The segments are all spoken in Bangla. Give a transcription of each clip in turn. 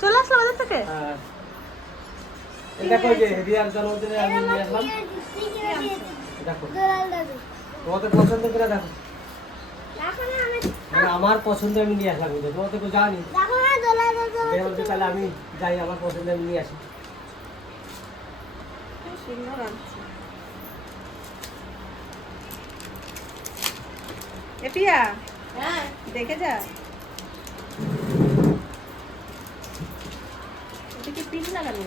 চলে আসলো বাজার থেকে? যে রিয়ার জন্মদিনে আমি নিয়ে আসলাম। দেখো। তোমাদের পছন্দ করে দেখো। মানে আমার পছন্দ আমি নিয়ে আসলাম কিন্তু তোমাদের তো জানি? তাহলে আমি যাই আমার পছন্দ আমি নিয়ে আসি। এপিয়া হ্যাঁ। দেখে যা এটা কি পিন লাগানো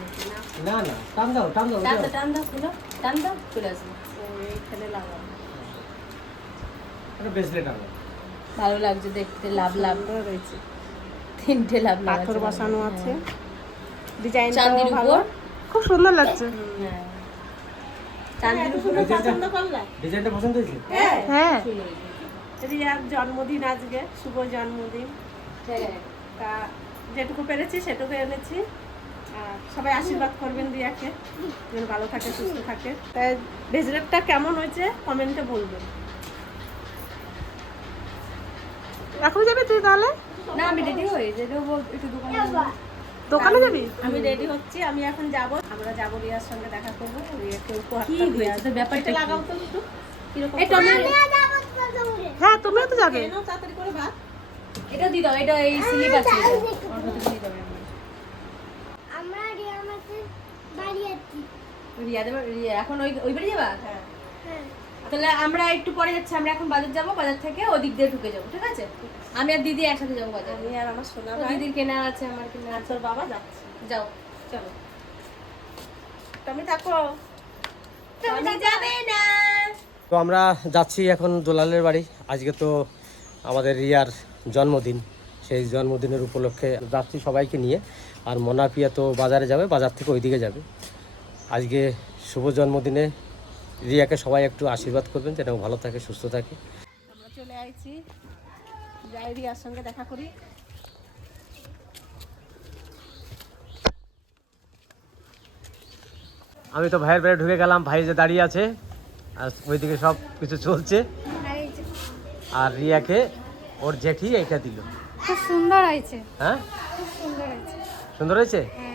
না না টান দাও টান দাও টান দাও। টান দাও খুলো টান দাও চলে আসবে ও এইখানে লাগানো একটা ব্রেসলেট আনো। ভালো লাগছে দেখতে লাভ লাভ। রয়েছে তিনটে লাভ পাথর বসানো আছে। হ্যাঁ। ডিজাইন চাঁদির ভালো। উপর? খুব সুন্দর লাগছে। হ্যাঁ। উপর পছন্দ করলে? ডিজাইনটা পছন্দ হয়েছে? হ্যাঁ। হ্যাঁ। রিয়ার জন্মদিন আজকে শুভ জন্মদিন। তা যেটুকু পেরেছি সেটুকু এনেছি। সবাই আশীর্বাদ করবেন রিয়াকে যেন ভালো থাকে সুস্থ থাকে। তাই ভেজলেটটা কেমন হয়েছে? কমেন্টে বলবেন। এখন যাবি তুই তাহলে? না আমি রেডি একটু দোকানে। দোকানে যাবি? আমি রেডি হচ্ছি আমি এখন যাব। আমরা যাব রিয়ার সঙ্গে দেখা করব। রিয়াকে উপহারটা দিয়ে ব্যাপারটা লাগাও তো একটু। কীরকম এই টমেটো হ্যাঁ তুমিও তো যাবে। তাড়াতাড়ি করে ভাত। এটা দিয়ে দাও এটা এই স্লিপ আছে। দিয়ে দাও এমনি। আমরা রিয়ামাতে বাড়ি আছি রিয়া দেবে রিয়া এখন ওই ওই বাড়ি যাবা? হ্যাঁ। হ্যাঁ। তাহলে আমরা একটু পরে যাচ্ছি আমরা এখন বাজার যাব বাজার থেকে ওদিক দিয়ে ঢুকে যাব ঠিক আছে? আমি আর দিদি একসাথে যাব বাজার। আমি আর আমার সোনা ভাই। দিদির কেনা আছে আমার কেনা আছে। তোর বাবা যাচ্ছে। যাও চলো। তুমি থাকো। তুমি যাবে। না। তো আমরা যাচ্ছি এখন দোলালের বাড়ি। আজকে তো আমাদের রিয়ার জন্মদিন। সেই জন্মদিনের উপলক্ষে যাচ্ছি সবাইকে নিয়ে। আর মোনাপিয়া তো বাজারে যাবে বাজার থেকে ওইদিকে যাবে। আজকে শুভ জন্মদিনে রিয়াকে সবাই একটু আশীর্বাদ করবেন যেন ভালো থাকে সুস্থ থাকে। আমরা চলে আইছি। যাই রিয়ার সঙ্গে দেখা করি। আমি তো ভাইয়ের বাড়ি ঢুকে গেলাম ভাই যে দাঁড়িয়ে আছে আর ওইদিকে সব কিছু চলছে। আর রিয়াকে ওর জেঠি এইটা দিল। খুব সুন্দর হয়েছে। হ্যাঁ? খুব সুন্দর হয়েছে। সুন্দর হয়েছে? হ্যাঁ।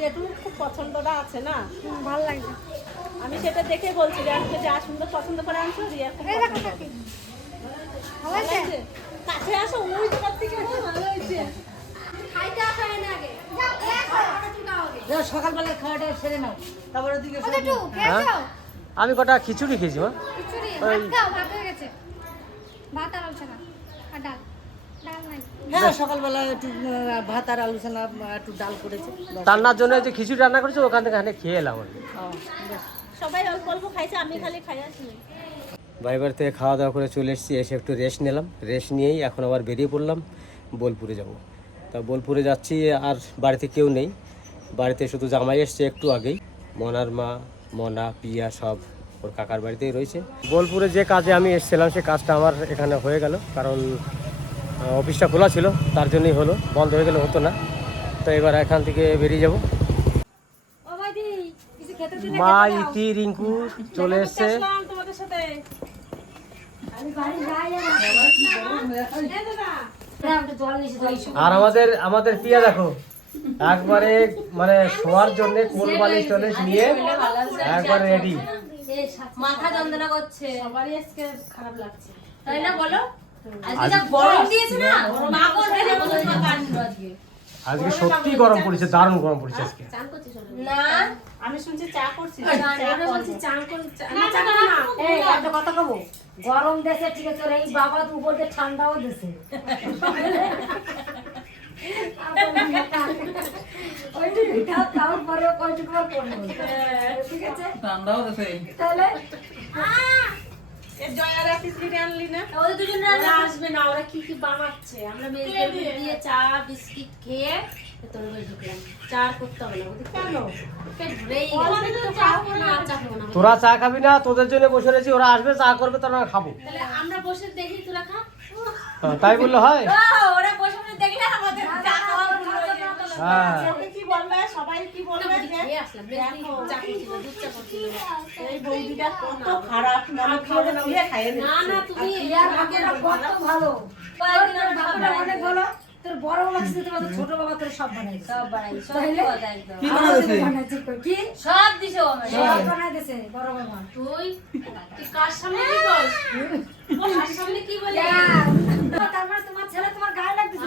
যেটুকু খুব পছন্দটা আছে না? হুম, ভালো লাগছে। আমি সেটা দেখে বলছি রিয়াকে যা সুন্দর পছন্দ করে আনছো রিয়া খুব পছন্দ কাছে আসো ওই জায়গার থেকে ভালো হয়েছে। সকালবেলা খাওয়াটা সেরে নাও। তারপর খেয়েছো হ্যাঁ? আমি কটা খিচুড়ি খেয়েছি মা? খিচুড়ি ভাত খাও ভাত হয়ে গেছে। ভাত আর আর ডাল। হ্যাঁ সকালবেলা একটু ভাত আর আলু একটু ডাল করেছে। রান্নার জন্য যে খিচুড়ি রান্না করেছে ওখান থেকে এখানে খেয়ে এলাম সবাই অল্প অল্প খাইছে আমি খালি খাই আসি। থেকে খাওয়া দাওয়া করে চলে এসেছি এসে একটু রেস্ট নিলাম। রেস্ট নিয়েই এখন আবার বেরিয়ে পড়লাম বোলপুরে যাব। তা বোলপুরে যাচ্ছি আর বাড়িতে কেউ নেই। বাড়িতে শুধু জামাই এসছে একটু আগেই। মনার মা মনা পিয়া সব ওর কাকার বাড়িতেই রয়েছে। বোলপুরে যে কাজে আমি এসেছিলাম সে কাজটা আমার এখানে হয়ে গেল কারণ অফিসটা খোলা ছিল তার জন্যই হলো। বন্ধ হয়ে গেলে হতো না। তো এবার এখান থেকে বেরিয়ে যাব। ও ভাইদি কিছু খেতে দিন মা ইতি রিঙ্কু চলে এসছে। আসলাম তোমাদের সাথে। জল নিচে আর আমাদের আমাদের পিয়া দেখো একবারে মানে শোয়ার জন্য কোল বালিশ টলিশ নিয়ে একবার রেডি মাথা যন্ত্রণা করছে। সবারই আজকে খারাপ লাগছে। তাই না বলো? আজকে সত্যি গরম পড়েছে দারুণ গরম পড়েছে আজকে। না? আমি শুনছি চা করছি কথা কব গরম দেশে ঠিক আছে এই বাবা উপর দিয়ে ঠান্ডাও দেশে ওইটি পিঠা খাওয়ার পরে কয়টি করে পড়ল ঠিক আছে তাহলে এ জয়ারা খিচুড়ি আনলি না? ওদের দুজন রান্না আসবে না ওরা কি কি বানাচ্ছে? আমরা মেজদের দিয়ে? চা বিস্কিট খেয়ে তোর বাড়ি ঢুকলাম। চা করতে হবে না ওদের কেন? তোরা চা খাবি না তোদের জন্য বসে রয়েছি ওরা আসবে চা করবে তোরা খাব। তাহলে আমরা বসে দেখি তোরা খা। হ্যাঁ, তাই বলল হয়? ওরা বসে দেখলে আমাদের চা ভুল হয়ে যাবে। হ্যাঁ ওকে কি বলবে? সবাই কি বলবে যে খেয়ে আসলাম বেশ চা করছিল দুধ চা করছিল এই বৌদিটা কত খারাপ মনে খাবে না খাইয়ে না না তুমি ইয়ার ভাগ্যটা কত ভালো। কয়েকদিন আগে ভাগ্যটা অনেক ভালো। তোর বড় বাবা কিছু দিতে ছোট বাবা তোর সব বানাই সব বানাই সব তাইলে? কথা একদম কি বানাইছে? বানাইছে কি? সব দিছে আমাকে সব বানাই দিছে বড় বাবা। তুই তুই কার সামনে কি করিস ও সামনে কি বলে তারপরে তোমার ছেলে তোমার গায়ে লাগতেছে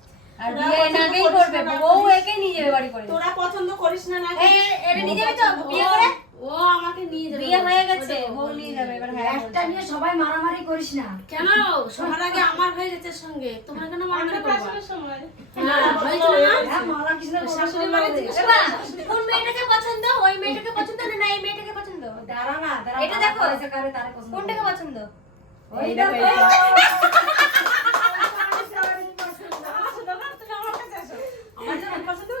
আর তোরা বিয়ে পছন্দ এনাকেই করিস করবে বউ একে নিয়ে যাবে বাড়ি করে। তোরা পছন্দ করিস না না এটা নিয়ে যাবে তো? বিয়ে করে? ও আমাকে নিয়ে যাবে। বিয়ে হয়ে গেছে বউ নিয়ে যাবে এবার হ্যাঁ একটা নিয়ে সবাই মারামারি করিস না। কেন? সবার আগে আমার হয়ে গেছে সঙ্গে। তোমার কেন মারামারি করব? সময় না হয়েছিল না হ্যাঁ মারা কৃষ্ণ শাশুড়ি মারা কোন মেয়েটাকে পছন্দ? ওই মেয়েটাকে পছন্দ না না এই মেয়েটাকে পছন্দ? দাঁড়া না দাঁড়া এটা দেখো। পয়সা কারে তারে পছন্দ কোনটাকে পছন্দ? ওই দেখো আমার জন্য পছন্দ হয়েছে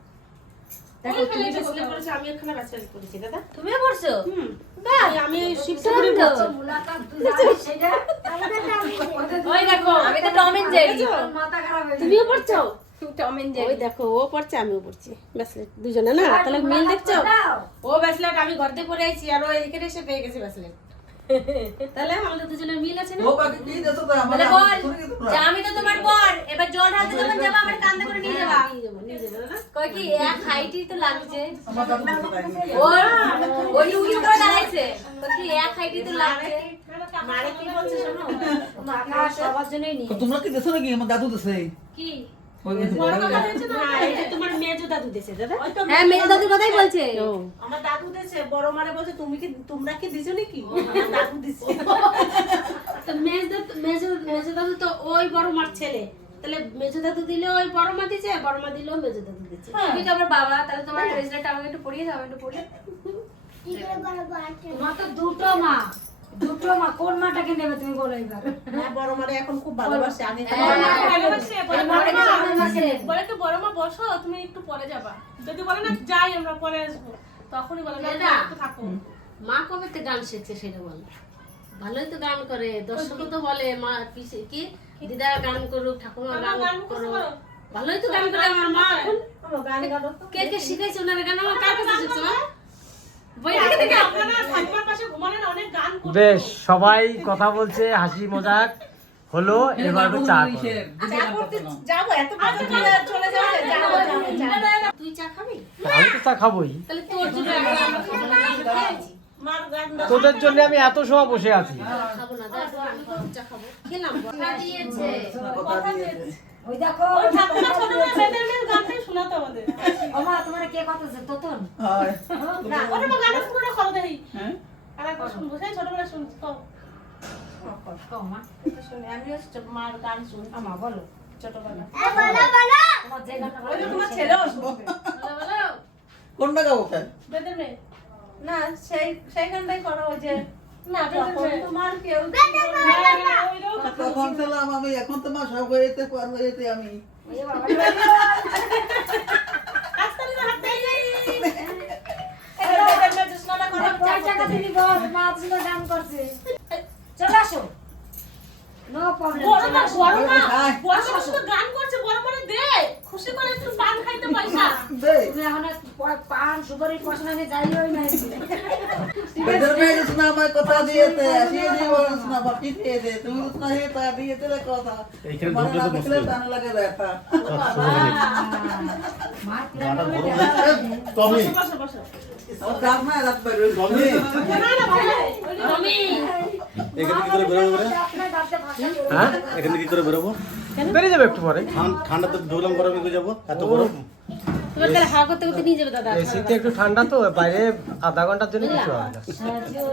দেখো তুমি আমি এখানে ব্যাচেলর করেছি দাদা। তুমিও পড়ছো? হুম। আমি শিবসাগরে শিবসাগরে মুলাকাত তুই জানিস সেটা ওই দেখো আমি তো টম এন্ড জেরি। মাথা খারাপ হয়ে তুমিও পড়ছো? টম এন্ড ওই দেখো ও পড়ছে আমিও পড়ছি। ব্যাচেলর দুজনে না? তাহলে মিল দেখছ? ও ব্যাচেলর আমি ঘর দিয়ে পড়ে আইছি আর ও এখানে এসে পেয়ে গেছে ব্যাচেলর তাহলে আমাদের দুজনের মিল আছে না? ও বাকি কি দেছো তো আমার বল যে আমি তো তোমার বর। এবার জল ঢালতে যখন যাবা আমার কান্দে করে নিয়ে যাবা। নিয়ে যাব নিয়ে যাব দাদা কই কি এক হাইটই তো লাগছে। ওর ওই উঁচু করে দাঁড়াইছে। কই কি এক হাইটই তো লাগছে। মারে কি বলছে শোনো? মাথা সবার জন্যই নিয়ে তোমরা কি দেছো নাকি? আমার দাদু দেছে। কি? না তোমার মেজো দাদু দেছে দাদা। হ্যাঁ মেয়ে দাদুর কথাই বলছে। আমার দাদু দেছে বড় মারে বলছে তুমি কি তোমরা কি দিছো নাকি? দাদু দিছে। তো মেজ দাদু মেজ মেজ দাদু তো ওই বড় মার ছেলে। তাহলে মেজ দাদু দিলে ওই বড় মা দিছে বড় মা দিলেও মেজ দাদু দিচ্ছে তুমি তো আমার বাবা তাহলে তোমার ব্রেসলেটটা আমাকে একটু পরিয়ে দাও একটু পরিয়ে তোমার তো দুটো মা। দুটো মা কোন মাটাকে নেবে তুমি বলো এবার? বড় মারে এখন খুব ভালোবাসে আগে তো হ্যাঁ, ভালোবাসে, বলে। এই বড় মা, বসো তুমি একটু পরে যাবা। যদি বলে না যাই আমরা পরে আসব। তখনই বলে না থাকো। মা কবে তো গান শিখছে সেটা বল। ভালোই তো গান করে দর্শকও তো বলে মা পিসে কি দিদা গান করুক ঠাকুমা গান করো। ভালোই তো গান করে আমার মা। তো। কে কে শিখাইছে ওনার গান? আমার কার কাছে শিখছে বেশ সবাই কথা বলছে হাসি মজাক হলো এবার চা। চা। তুই খাবি আমি তো চা খাবোই তোদের জন্য আমি এত সময় বসে আছি। হয় হ্যাঁ। কোনটা গাবো না সেই সেইখানটাই করা যে না তোমার কেউ ওইটাও কথা তখন ছিলাম আমি এখন তোমার সব পার হয়েছে আমি। চলে আসো। নো প্রবলেম বড় মা বড় খাই। বড় শুধু গান করছে বড় মা দে। খুশি করে একটু পান খাইতে পয়সা দে। তুমি এখন পান সুপারি পছন্দ নিয়ে যাই ওই নাই বেদের মেয়ে রচনা আমার কথা দিয়েছে আসিয়ে দিয়ে রচনা বাকি দিয়েছে তুমি রচনা তা দিয়েছে রে কথা। এইখানে ঢুকলে তো মুশকিল। টান লাগে ব্যথা। টমি। বসো বসো না রাত বাইরে টমি না না ভাই আমি এখানে কি করে বেরোবো রে। হ্যাঁ? এখানে কি করে বেরোবো। বেরিয়ে যাবে একটু পরে। ঠান- ঠান্ডাতে ঢুকলাম গরমে যাব। এত গরম। তাহলে হাওয়া করতে করতে নিয়ে যাবে দাদা। এসিতে একটু ঠান্ডা তো বাইরে আধা ঘণ্টার জন্য কিছু হয় না।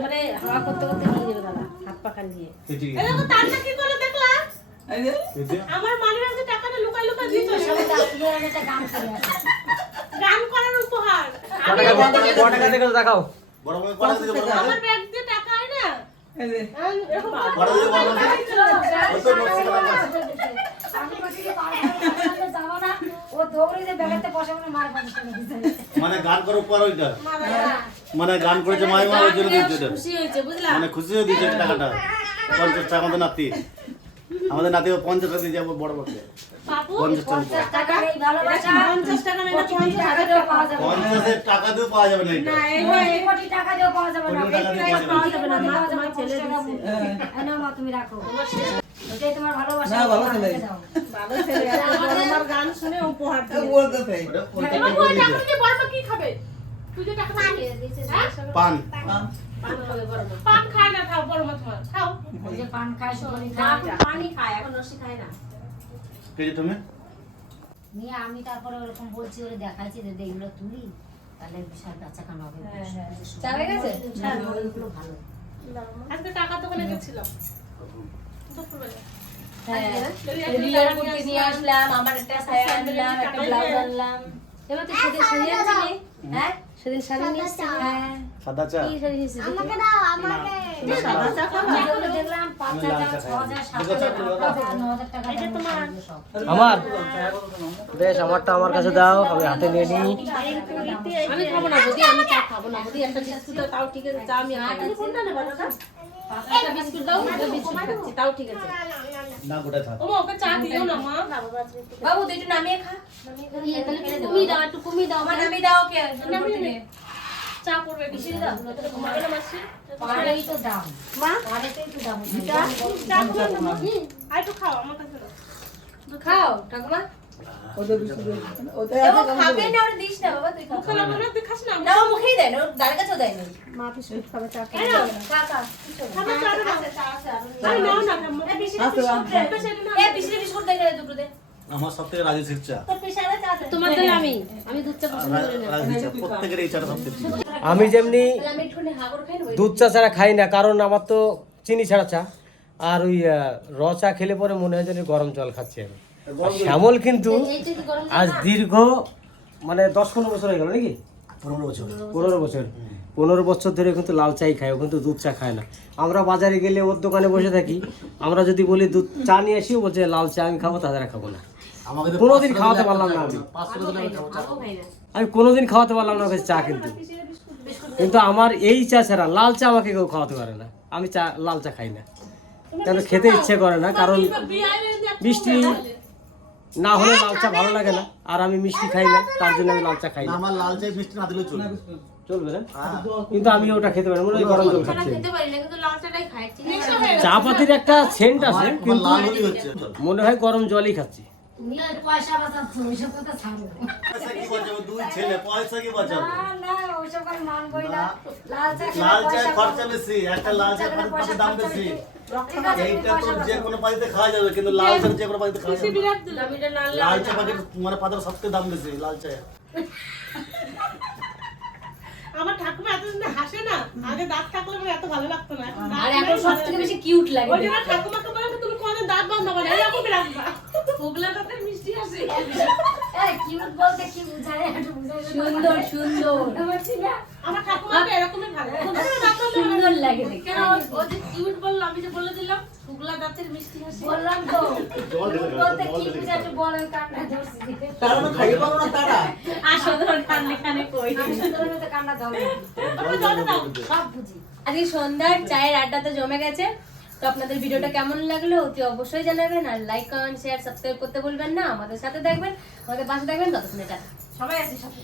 মানে হাওয়া করতে করতে নিয়ে যাবে দাদা হাত পাখা নিয়ে। এরকম তারটা কি করে দেখলা? আমার মানির আগে টাকাটা লুকাই লুকাই দিত গান করার উপহার। ক টাকা টাকা দিয়ে দেখাও। বড় ভাই কটা দিতে বড় আমার ব্যাগ দিয়ে টাকা হয় না? এই যে। এরকম কটা বড় কত নকশা করা আমি বলছি যে পাড়া পাড়া না। মানে মানে গান করার পর ওইটা? মানে গান করেছে মাইমা ওই জন্য দিচ্ছে মানে খুশি হয়ে দিচ্ছে টাকাটা। পঞ্চাশ টাকা আমাদের নাতি। আমাদের নাতি পঞ্চাশ টাকা দিয়ে যাব বড় পঞ্চাশ টাকা। পঞ্চাশের টাকা দিয়েও পাওয়া যাবে না। টাকা দিয়েও পাওয়া যাবে তুমি রাখো। ওটাই তোমার ভালোবাসা। না, ভালো ছেলে। ভালো ছেলে আমার গান শুনে উপহার এই দিয়ে বলতেছে। ওটা- ওইটা এবার করে ওই টাকা দিয়ে বড় কি খাবে? তুই যে টাকা দিয়েছিস হ্যাঁ? পান। পান। খায় না খাও বড় মা তোমার। খাও। যে পান খায় সুপারি খায়। পানি খায় এখন রসি খায় না। কে তুমি? নিয়ে আমি তারপরে ওরকম বলছি ওরে দেখাইছি যে এগুলো তুলি। তাহলে বিশাল বাচ্চা কান হবে চালে গেছে? হ্যাঁ, ভালো। আজকে টাকা দোকানে গেছিলাম। আমার হ্যাঁ হ্যাঁ সাদা চা। সাদা চা? না? দেখলাম ন বেশ আমারটা আমার কাছে দাও আমি হাতে নিয়ে নিই। আমি খাব না বদি আমি চা খাব না বদি একটা বিস্কুট তাও ঠিক আছে চা আমি আর কোনটা নেব দাদা? একটা বিস্কুট দাও একটা বিস্কুট খাচ্ছি। তাও ঠিক আছে। না গোটা থাক। ও মা ওকে চা দিও না মা। বাবু তুই একটু নামিয়ে খা। ইয়ে, তাহলে কমিয়ে দাও একটু কমিয়ে দাও আমার নামিয়ে দাও কে নামিয়ে দে। চা করবে বেশি দাও। তাহলে ঘুমাবে না মাসি? পাড়েই তো দাম। মা? পাড়েতেই তো দাম। চা? করবে না মা। আর একটু খাও আমার কাছে দাও। খাও ঠাকুমা। চা চা আমার সব থেকে রাজি শিখছা তোমার আমি আমি দুধ চা পছন্দ করি না। প্রত্যেকের এই চাটা সব থেকে আমি যেমনি দুধ চা ছাড়া খাই না কারণ আমার তো চিনি ছাড়া চা। আর ওই র চা খেলে পরে মনে হয় যেন গরম জল খাচ্ছি আমি। শ্যামল কিন্তু আজ দীর্ঘ মানে দশ পনেরো বছর হয়ে গেল নাকি? পনেরো বছর। পনেরো বছর। পনেরো বছর। ধরে কিন্তু লাল চাই খায় ও কিন্তু দুধ চা খায় না। আমরা বাজারে গেলে ওর দোকানে বসে থাকি আমরা যদি বলি দুধ চা নিয়ে আসি ও বলছে লাল চা আমি খাব তাছাড়া খাব না। কোনোদিন খাওয়াতে পারলাম না আমি। আমি কোনোদিন খাওয়াতে পারলাম না ওকে চা কিন্তু। কিন্তু আমার এই চা ছাড়া লাল চা আমাকে কেউ খাওয়াতে পারে না। আমি চা লাল চা খাই না। কেন খেতে ইচ্ছে করে না কারণ মিষ্টি না হলে লাল চা ভালো লাগে না। আর আমি মিষ্টি খাই না তার জন্য আমি লাল চা খাই না, আমার লাল চা মিষ্টি না দিলে চলবে। চলবে না? কিন্তু আমি ওটা খেতে পারি না, মনে গরম জল খাচ্ছি। খেতে পারি না কিন্তু লাল চাটাই খাই চা পাতির একটা সেন্ট আছে কিন্তু লাল হচ্ছে মনে হয় গরম জলই খাচ্ছি। তুমি পয়সা বাঁচাচ্ছ ওইসব কথা ছাড়ো। পয়সা কি বাঁচাবো? দুই ছেলে পয়সা কি বাঁচাবো? না না ওইসব আমি মানবই না। লাল চা লাল চায় খরচা বেশি একটা লাল চা খরচা দাম বেশি। এইটা তো যে কোনো পানিতে খাওয়া যাবে কিন্তু লাল চা যে কোনো পানিতে খাওয়া যাবে লাল লাল চা পাখির মানে পাতার সবচেয়ে দাম বেশি লাল চা আমার ঠাকুমা এতদিন হাসে না আগে দাঁত থাকলে আমার এত ভালো লাগতো না আর এখন সব থেকে বেশি কিউট লাগে ওই জন্য ঠাকুমাকে বলে তুমি দাঁত বন্ধ করে এরকমই রাখবা। ওগুলা তাতে মিষ্টি আসে। এই কিউট বলতে কি বুঝায় একটু দাও। সুন্দর সুন্দর। বুঝছি না আমার ঠাকুমাকে এরকমই ভালো। না। সুন্দর লাগে কেন? ও যে কিউট বলল আমি যে বলে দিলাম শুকলা দাঁতের মিষ্টি হাসি বললাম তো। বলতে কি কান্না ধরছি। কারণ খাইয়ে পাবো না তারা। ধর কানে কানে কই? তোর মতো কান্না ধরো সব বুঝি। আজকে সন্ধ্যার চায়ের আড্ডাতে জমে গেছে। তো আপনাদের ভিডিওটা কেমন লাগল অতি অবশ্যই জানাবেন। আর লাইক কমেন্ট শেয়ার সাবস্ক্রাইব করতে ভুলবেন না। আমাদের সাথে দেখবেন আমাদের পাশে দেখবেন ততক্ষণে টাটা। সবাই আছে সাথে